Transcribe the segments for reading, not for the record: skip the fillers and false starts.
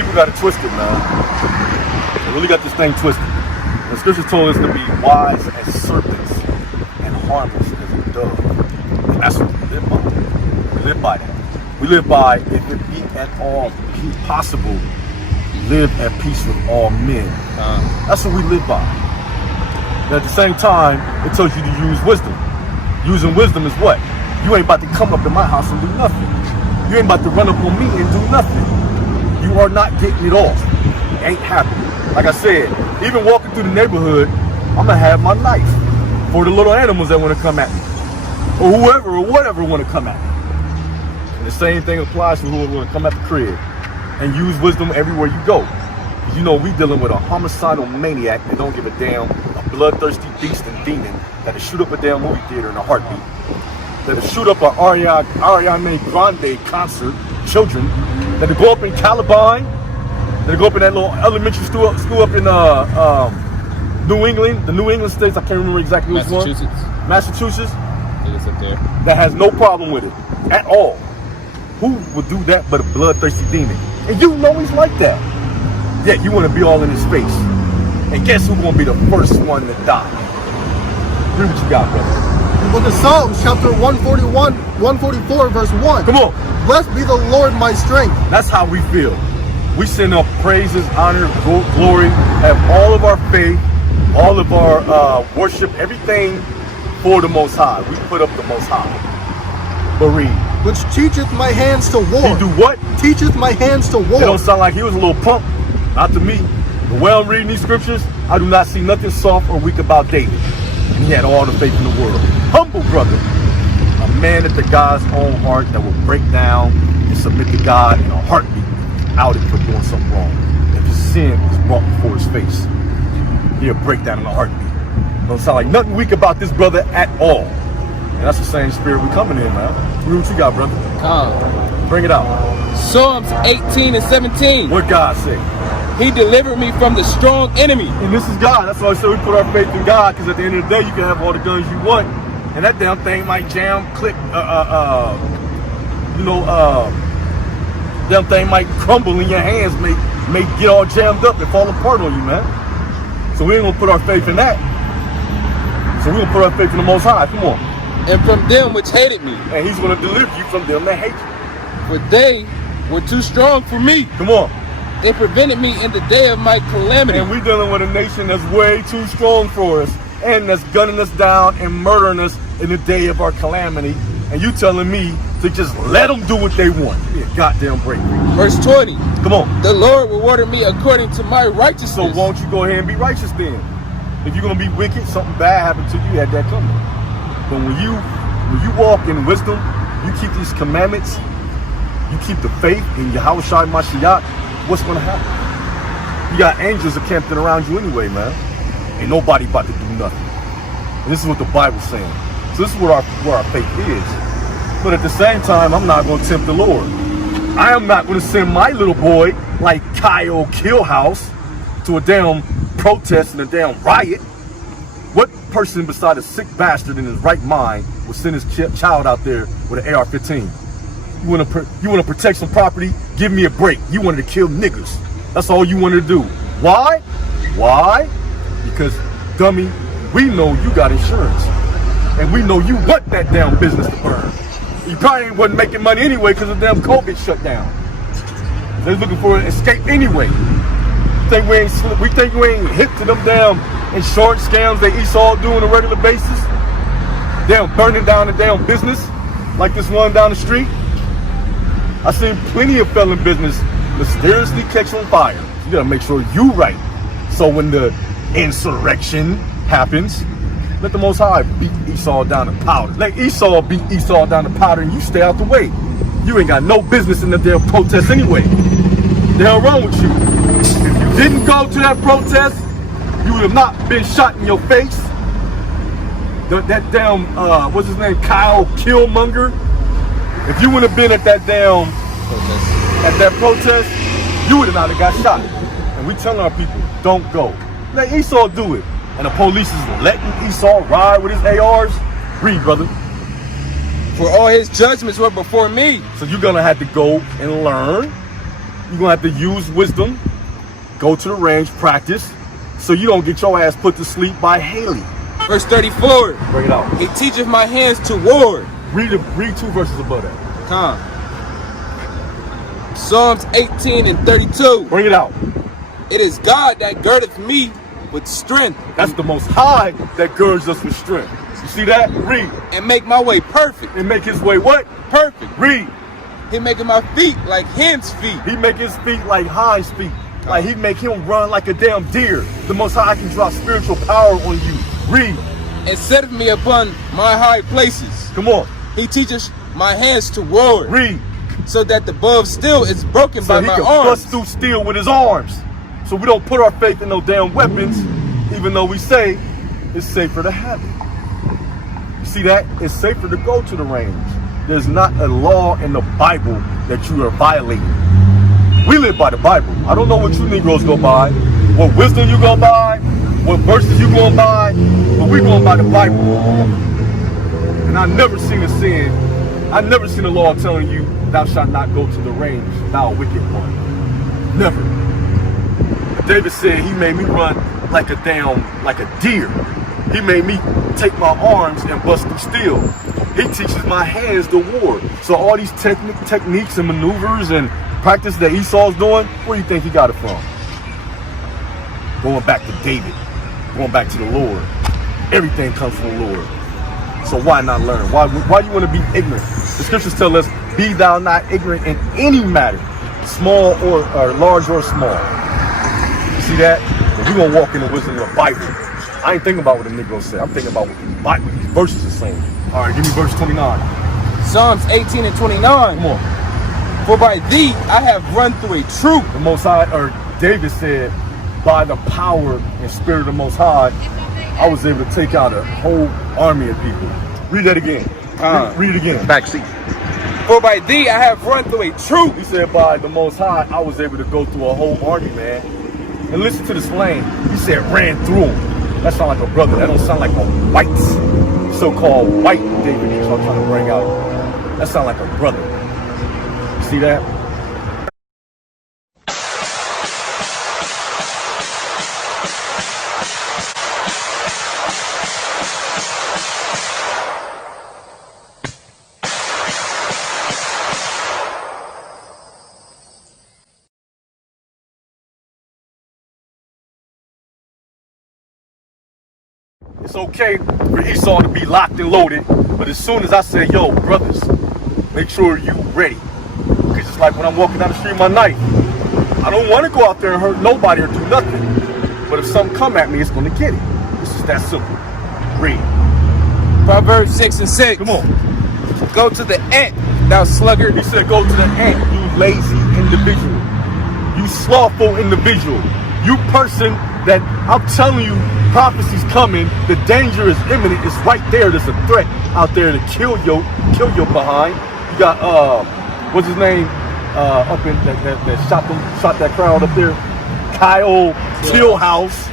People got it twisted, man. They really got this thing twisted. The scriptures told us to be wise as serpents and harmless as a dove. And that's what we live by. We live by that. We live by, if it be at all possible, live at peace with all men. That's what we live by. And at the same time, it tells you to use wisdom. Using wisdom is what? You ain't about to come up to my house and do nothing. You ain't about to run up on me and do nothing. You are not getting it off. It ain't happening. Like I said, even walking through the neighborhood, I'm gonna have my knife for the little animals that want to come at me, or whoever or whatever want to come at me. And the same thing applies to whoever want to come at the crib. And use wisdom everywhere you go. You know, we dealing with a homicidal maniac that don't give a damn, a bloodthirsty beast and demon that'll shoot up a damn movie theater in a heartbeat. That'll shoot up an Ariana Grande concert, children. That'll go up in Columbine. That'll go up in that little elementary school up in New England, the New England states. I can't remember exactly which one. Massachusetts. I think it's up there. That has no problem with it at all. Who would do that but a bloodthirsty demon? And you know he's like that. Yet you want to be all in his face. And guess who's going to be the first one to die? Read what you got, brother. The book of Psalms, chapter 144, verse 1. Come on. Blessed be the Lord my strength. That's how we feel. We send up praises, honor, glory, have all of our faith, all of our worship, everything for the Most High. We put up the Most High. But read. Which teacheth my hands to war. He do what? Teacheth my hands to war. It don't sound like he was a little punk. Not to me. The way I'm reading these scriptures, I do not see nothing soft or weak about David. And he had all the faith in the world. Humble brother. A man after God's own heart that will break down and submit to God in a heartbeat out him for doing something wrong. If his sin is brought before his face, he'll break down in a heartbeat. Don't sound like nothing weak about this brother at all. And that's the same spirit we coming in, man. What you got, brother? Bring it out. Psalms 18 and 17. What God say? He delivered me from the strong enemy. And this is God. That's why I said we put our faith in God, because at the end of the day, you can have all the guns you want, and that damn thing might jam, click, damn thing might crumble in your hands, may get all jammed up and fall apart on you, man. So we ain't gonna put our faith in that. So we're gonna put our faith in the Most High. Come on. And from them which hated me. And he's gonna deliver you from them that hate you. For they were too strong for me. Come on. They prevented me in the day of my calamity. And we're dealing with a nation that's way too strong for us, and that's gunning us down and murdering us in the day of our calamity. And you telling me to just let them do what they want. Yeah, goddamn break. Verse 20. Come on. The Lord rewarded me according to my righteousness. So won't you go ahead and be righteous then? If you're gonna be wicked, something bad happened to you, you had that coming. But when you walk in wisdom, you keep these commandments, you keep the faith in Yahweh Shai Mashiach, what's gonna happen? You got angels encamping around you anyway, man. Ain't nobody about to do nothing. And this is what the Bible's saying. So this is where our faith is. But at the same time, I'm not gonna tempt the Lord. I am not gonna send my little boy like Kyle Killhouse to a damn protest and a damn riot. What person beside a sick bastard in his right mind would send his child out there with an AR-15? You want to protect some property? Give me a break. You wanted to kill niggas. That's all you wanted to do. Why? Why? Because, dummy, we know you got insurance. And we know you want that damn business to burn. You probably wasn't making money anyway because the damn COVID shut down. They're looking for an escape anyway. We think we ain't hip to them damn insurance scams that Esau do on a regular basis? Damn burning down the damn business like this one down the street. I seen plenty of felon business mysteriously catch on fire. You gotta make sure you right. So when the insurrection happens, let the Most High beat Esau down to powder. Let Esau beat Esau down to powder and you stay out the way. You ain't got no business in the damn protest anyway. The hell wrong with you? If you didn't go to that protest, you would have not been shot in your face. That damn, what's his name, Kyle Killmonger. If you would have been at that damn protest, you would have not have got shot. And we telling our people, don't go. Let Esau do it. And the police is letting Esau ride with his ARs. Read, brother. For all his judgments were before me. So you're gonna have to go and learn You're going to have to use wisdom, go to the range, practice, so you don't get your ass put to sleep by Haley. Verse 34. Bring it out. He teacheth my hands to war. Read 2 verses above that. Psalms 18 and 32. Bring it out. It is God that girdeth me with strength. That's the Most High that girds us with strength. You see that? Read. And make my way perfect. And make his way what? Perfect. Read. He making my feet like hen's feet. He make his feet like hinds feet. Like he make him run like a damn deer. The Most High can drop spiritual power on you. Read. And setteth me upon my high places. Come on. He teaches my hands to war. Read. So that the bow of steel is broken by So he my can arms. bust through steel with his arms. So we don't put our faith in no damn weapons, even though we say it's safer to have it. You see that? It's safer to go to the range. There's not a law in the Bible that you are violating. We live by the Bible. I don't know what you Negroes go by, what wisdom you go by, what verses you going by, but we going by the Bible. And I never seen a sin. I never seen a law telling you, thou shalt not go to the range, thou wicked one. Never. David said he made me run like a deer. He made me take my arms and bust through steel. He teaches my hands to war. So all these techniques and maneuvers and practice that Esau's doing, where do you think he got it from? Going back to David, going back to the Lord. Everything comes from the Lord. So why not learn? Why you want to be ignorant? The scriptures tell us, be thou not ignorant in any matter, small or large or small. You see that? But we're going to walk in the wisdom of the Bible. I ain't thinking about what the Negro said. I'm thinking about what these verses are saying. All right, give me verse 29. Psalms 18 and 29. Come on. For by thee I have run through a troop. The Most High, or David said, by the power and spirit of the Most High, I was able to take out a whole army of people. Read that again. Read it again. Backseat. For by thee I have run through a troop. He said, by the Most High, I was able to go through a whole army, man. And listen to the slang. He said, ran through them. That sounds like a brother. That don't sound like a white, so-called white David Esau trying to bring out. That sounds like a brother. You see that? It's okay for Esau to be locked and loaded, but as soon as I say, yo, brothers, make sure you ready. Because it's like when I'm walking down the street with my knife. I don't want to go out there and hurt nobody or do nothing. But if something come at me, it's going to get it. It's just that simple. Read. Proverbs 6 and 6. Come on. Go to the ant, thou sluggard. He said, go to the ant, you lazy individual. You slothful individual. You person that, I'm telling you, prophecy's coming. The danger is imminent. It's right there. There's a threat out there to kill your behind. You got what's his name? Up in that shot that crowd up there. Kyle Killhouse.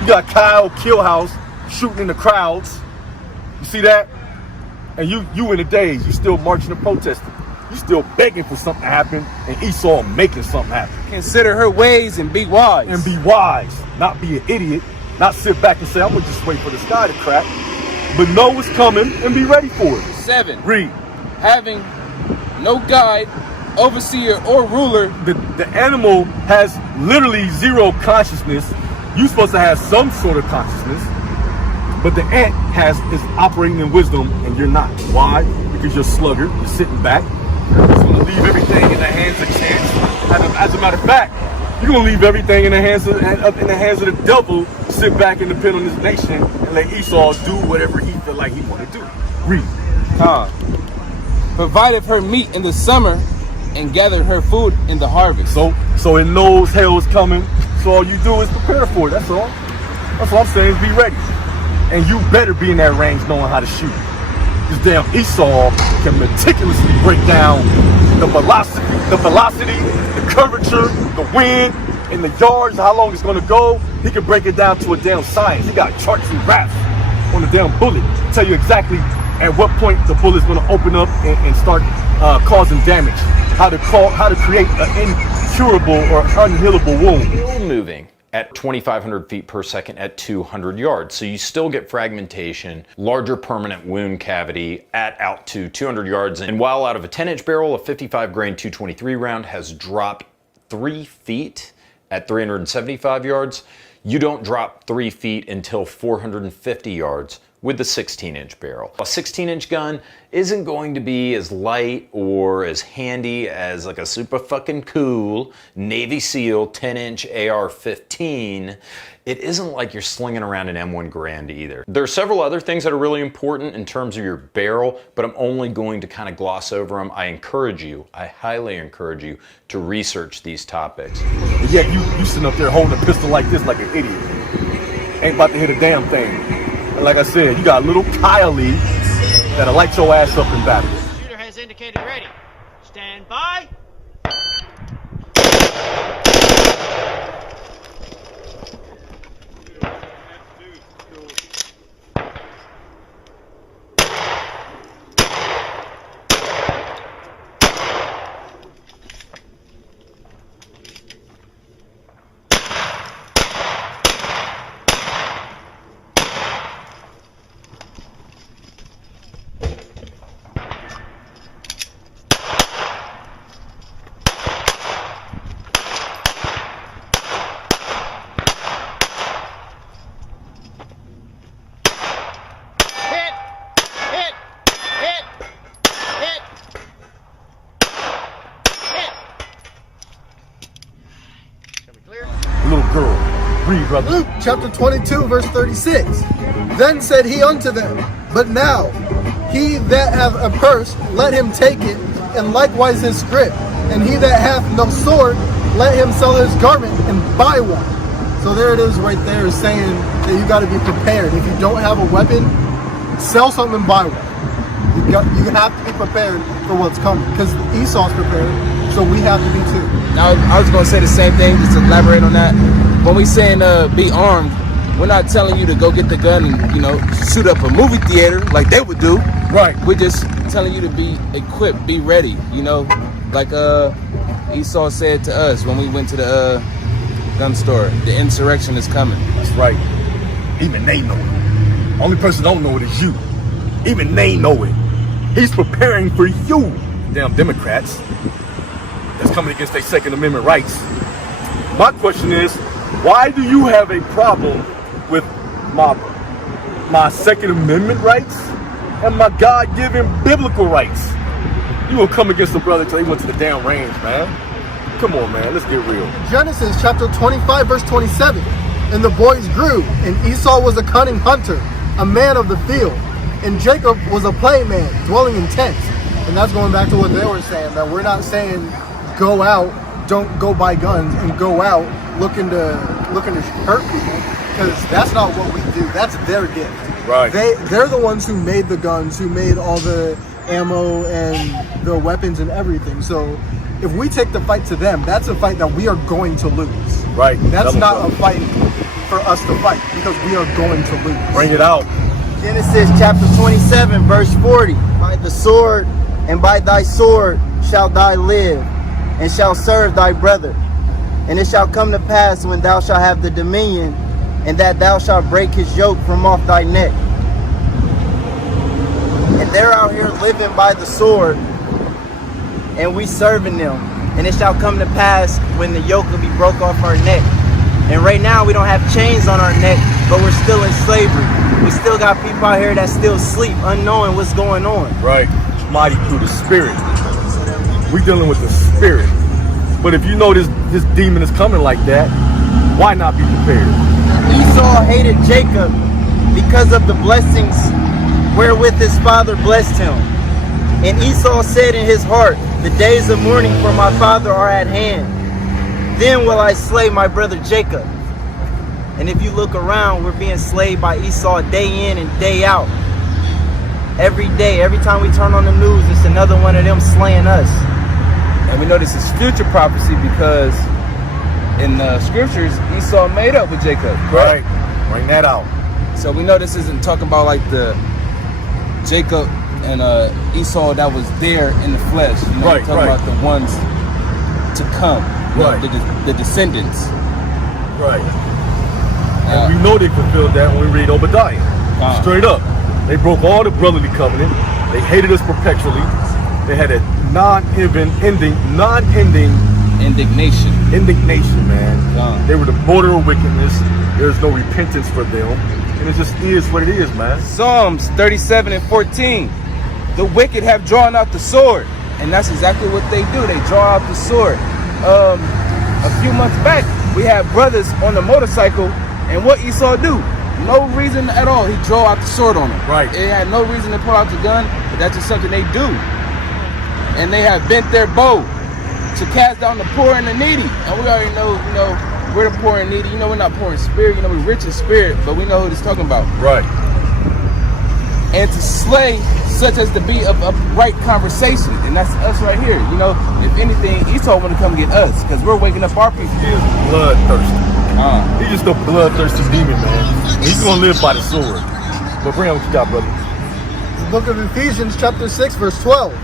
You got Kyle Killhouse shooting in the crowds. You see that? And you in the days, you still marching and protesting. You still begging for something to happen, and Esau making something happen. Consider her ways and be wise. And be wise, not be an idiot. Not sit back and say, I'm going to just wait for the sky to crack. But know what's coming and be ready for it. 7. Read. Having no guide, overseer, or ruler. The animal has literally zero consciousness. You're supposed to have some sort of consciousness. But the ant is operating in wisdom, and you're not. Why? Because you're sluggard. You're sitting back. You're just going to leave everything in the hands of chance. As a matter of fact, you're going to leave everything in the hands of the devil, sit back and depend on this nation, and let Esau do whatever he feel like he want to do. Read. Provided her meat in the summer and gathered her food in the harvest. So it knows hell is coming. So all you do is prepare for it. That's all. That's what I'm saying is be ready. And you better be in that range knowing how to shoot. This damn Esau can meticulously break down the velocity, the curvature, the wind, and the yards, how long it's going to go. He can break it down to a damn science. He got charts and graphs on the damn bullet. Tell you exactly at what point the bullet's going to open up and start causing damage. How to create an incurable or unhealable wound. Still moving at 2,500 feet per second at 200 yards. So you still get fragmentation, larger permanent wound cavity at out to 200 yards. And while out of a 10-inch barrel, a 55 grain 223 round has dropped 3 feet at 375 yards, you don't drop 3 feet until 450 yards with the 16-inch barrel. A 16-inch gun isn't going to be as light or as handy as like a super fucking cool Navy SEAL 10-inch AR-15. It isn't like you're slinging around an M1 Garand either. There are several other things that are really important in terms of your barrel, but I'm only going to kind of gloss over them. I highly encourage you to research these topics. But yet you sitting up there holding a pistol like this like an idiot. Ain't about to hit a damn thing. And like I said, you got little Kylie that'll light your ass up in battle. Shooter has indicated ready. Stand by. Little girl, read, brother. Luke chapter 22, verse 36. Then said he unto them, But now, he that hath a purse, let him take it, and likewise his scrip. And he that hath no sword, let him sell his garment and buy one. So there it is right there, saying that you got to be prepared. If you don't have a weapon, sell something and buy one. You have to be prepared for what's coming, because Esau's prepared, so we have to be too. Now, I was going to say the same thing, just to elaborate on that. When we saying be armed, we're not telling you to go get the gun and, shoot up a movie theater like they would do. Right. We're just telling you to be equipped, be ready, like Esau said to us when we went to the gun store. The insurrection is coming. That's right. Even they know it. Only person don't know it is you. Even they know it. He's preparing for you, damn Democrats that's coming against their Second Amendment rights. My question is, why do you have a problem with my Second Amendment rights and my God-given biblical rights? You will come against the brother till he went to the damn range, man. Come on, man, let's get real. Genesis chapter 25, verse 27. And the boys grew, and Esau was a cunning hunter, a man of the field. And Jacob was a plain-man, dwelling in tents. And that's going back to what they were saying, that we're not saying go out, don't go buy guns, and go out looking to hurt people, because that's not what we do. That's their gift. Right. They're the ones who made the guns, who made all the ammo and the weapons and everything. So if we take the fight to them, that's a fight that we are going to lose. Right. That's not a fight for us to fight, because we are going to lose. Bring it out. Genesis chapter 27, verse 40. By the sword and by thy sword shalt thou live, and shalt serve thy brother. And it shall come to pass, when thou shalt have the dominion, and that thou shalt break his yoke from off thy neck. And they're out here living by the sword, and we serving them. And it shall come to pass, when the yoke will be broke off our neck. And right now we don't have chains on our neck, but we're still in slavery. We still got people out here that still sleep, unknowing what's going on. Right. It's mighty through the spirit. We're dealing with the spirit. But if you know this demon is coming like that, why not be prepared? Esau hated Jacob because of the blessings wherewith his father blessed him. And Esau said in his heart, the days of mourning for my father are at hand. Then will I slay my brother Jacob. And if you look around, we're being slayed by Esau day in and day out. Every day, every time we turn on the news, it's another one of them slaying us. And we know this is future prophecy because in the scriptures, Esau made up with Jacob. Right. Bring that out. So we know this isn't talking about like the Jacob and Esau that was there in the flesh. Right, we're talking about the ones to come. You know, Right. the descendants. Right. And we know they fulfilled that when we read Obadiah. Straight up. They broke all the brotherly covenant. They hated us perpetually. They had a non-ending indignation, man. They were the border of wickedness. There's no repentance for them. And it just is what it is, man. Psalms 37:14. The wicked have drawn out the sword. And that's exactly what they do. They draw out the sword. A few months back, we had brothers on the motorcycle, and what Esau do? No reason at all. He drew out the sword on them. Right. They had no reason to pull out the gun, but that's just something they do. And they have bent their bow to cast down the poor and the needy. And we already know, we're the poor and needy. We're not poor in spirit. We're rich in spirit, but we know who it's talking about. Right. And to slay such as to be of upright conversation. And that's us right here. If anything, Esau want to come get us because we're waking up our people. He is bloodthirsty. He's just a bloodthirsty demon, man. He's going to live by the sword. But bring on what you got, brother. The book of Ephesians chapter 6 verse 12.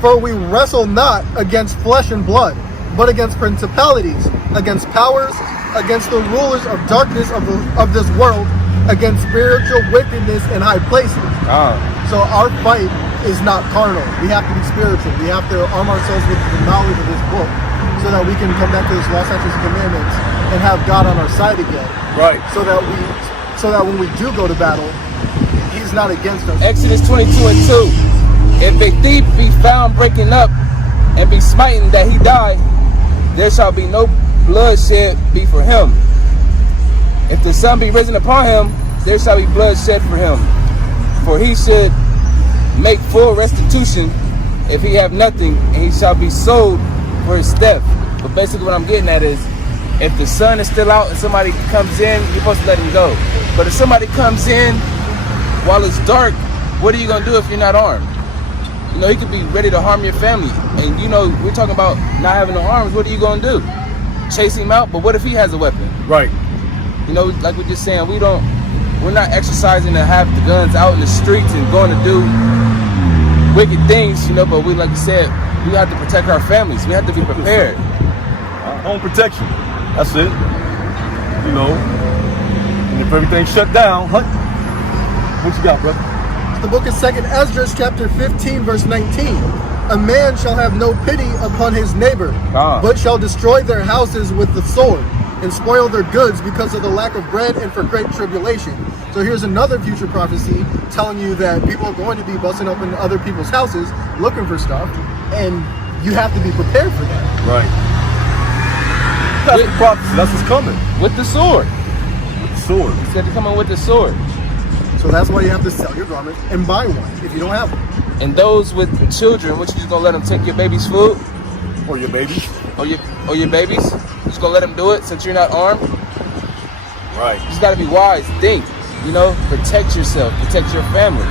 For we wrestle not against flesh and blood, but against principalities, against powers, against the rulers of darkness of this world, against spiritual wickedness in high places. So our fight is not carnal. We have to be spiritual. We have to arm ourselves with the knowledge of this book so that we can come back to this law, statutes, and commandments and have God on our side again. Right. So that when we do go to battle, he's not against us. Exodus 22:2. If a thief be found breaking up and be smitten that he die, there shall be no bloodshed be for him. If the sun be risen upon him, there shall be bloodshed for him. For he should make full restitution if he have nothing, and he shall be sold for his theft. But basically what I'm getting at is, if the sun is still out and somebody comes in, you're supposed to let him go. But if somebody comes in while it's dark, what are you going to do if you're not armed? He could be ready to harm your family. And we're talking about not having no arms. What are you going to do? Chase him out? But what if he has a weapon? Right. Like we're just saying, we're not exercising to have the guns out in the streets and going to do wicked things, but we, like you said, we have to protect our families. We have to be prepared. Home protection. That's it. And if everything's shut down, what you got, brother? The book of 2nd Esdras chapter 15 verse 19. A man shall have no pity upon his neighbor, but shall destroy their houses with the sword and spoil their goods because of the lack of bread and for great tribulation. So here's another future prophecy telling you that people are going to be busting up in other people's houses looking for stuff, and you have to be prepared for that. Right. That's the prophecy. That's what's coming. With the sword. With the sword. He said to come in with the sword. So that's why you have to sell your garment and buy one if you don't have one. And those with children, what, you just gonna let them take your baby's food? Or your babies. Or your babies? You just gonna let them do it since you're not armed? Right. You just gotta be wise. Think. Protect yourself. Protect your family.